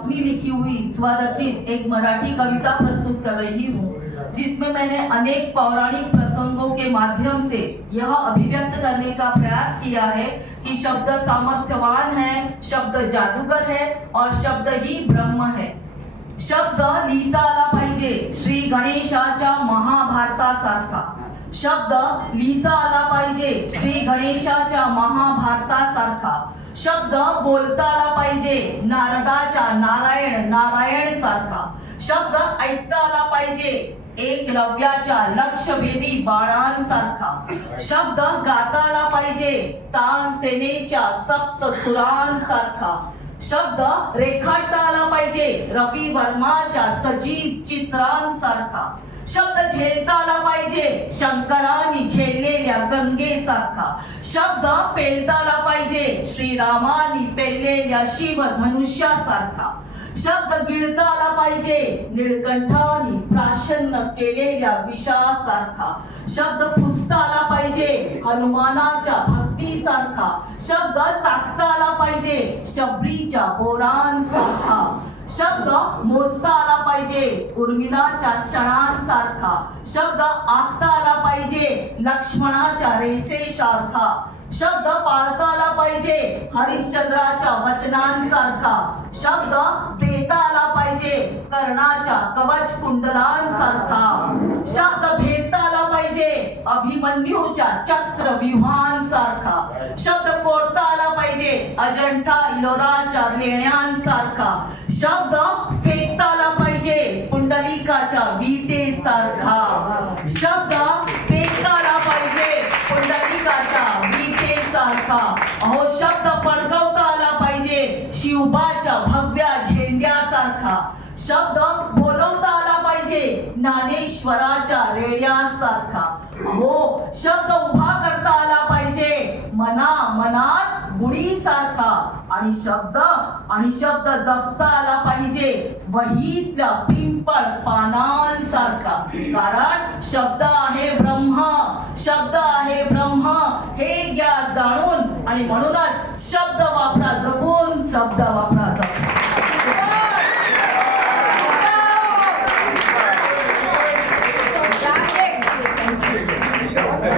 अपनी लिखी हुई स्वरचित एक मराठी कविता प्रस्तुत कर रही हूँ, जिसमें मैंने अनेक पौराणिक प्रसंगों के माध्यम से यह अभिव्यक्त करने का प्रयास किया है कि शब्द सामर्थ्यवान है, शब्द जादूगर है और शब्द ही ब्रह्म है। शब्द लिहिता आला पाहिजे श्री गणेशाच्या महाभारतासारखा। शब्द लिहिता आला पाहिजे श्री गणेशाच्या महाभारतासारखा। शब्द बोलता आला पाहिजे नारदाच्या नारायण सारखा। शब्द ऐकता आला पाहिजे एकलव्याच्या लक्षभेदी बाणांसारखा। शब्द गाता आला पाहिजे तानसेनेच्या सप्त सुरांसारखा। शब्द रेखाटता आला पाहिजे रवी वर्माच्या सजीव चित्रांसारखा। शब्द झेलता आला पाहिजे शंकरांनी झेललेल्या गंगेसारखा। शब्द पेलता आला पाहिजे श्रीरामांनी पेललेल्या शिवधनुष्यासारखा। शब्द गिळता आला पाहिजे निळकंठांनी प्राशन्न केलेल्या विषासारखा। शब्द पुसता आला पाहिजे हनुमानाच्या भक्तीसारखा। शब्द साकता आला पाहिजे शबरीच्या बोरांसारखा। शब्द मोजता आला पाहिजे उर्मिलाच्या क्षणांसारखा। शब्द आखता आला पाहिजे लक्ष्मणाच्या रेषेसारखा। शब्द पाळता आला पाहिजे हरिश्चंद्राच्या वचनांसारखा। शब्द देता आला पाहिजे कर्णाच्या कवच कुंडलांसारखा। शब्द भेदता आला पाहिजे अभिमन्यूच्या चक्रव्यूहांसारखा। शब्द कोरता आला पाहिजे अजंठा इलोराच्या लेण्यांसारखा। शब्द फेकता आला पाहिजे पुंडलिकाच्या विटेसारखा। शब्द फेकता आला पाहिजे पुंडलिकाच्या विटेसारखा। अहो शब्द पडकवता आला पाहिजे शिवबाच्या भव्य झेंड्यासारखा। शब्द बोलवता आला पाहिजे ज्ञानेश्वराच्या रेड्यासारखा। अहो शब्द उभा करता आला पाहिजे मनात गुढीसारखा। आणि शब्द जपता आला पाहिजे वहीतल्या पिंपळ पानांसारखा। कारण शब्द आहे ब्रह्म, शब्द आहे ब्रह्म हे घ्या जाणून आणि म्हणूनच